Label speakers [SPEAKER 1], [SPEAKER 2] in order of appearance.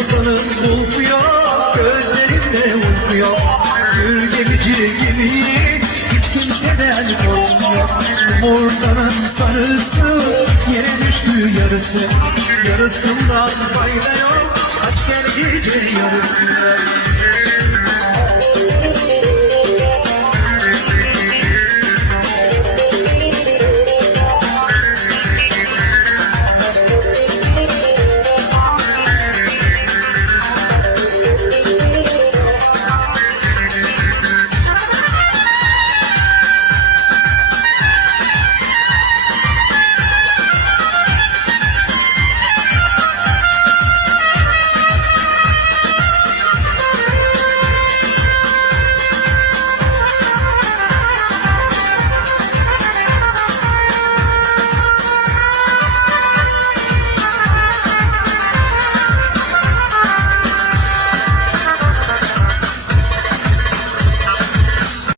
[SPEAKER 1] Komutanım bulku yok, gözlerimde uyku yok. Sürgemici gibi hiç kimseden korkmuyor. Umurdanın sarısı yere düştü yarısı. Yarısından fayda yok, aç gel gece yarısından.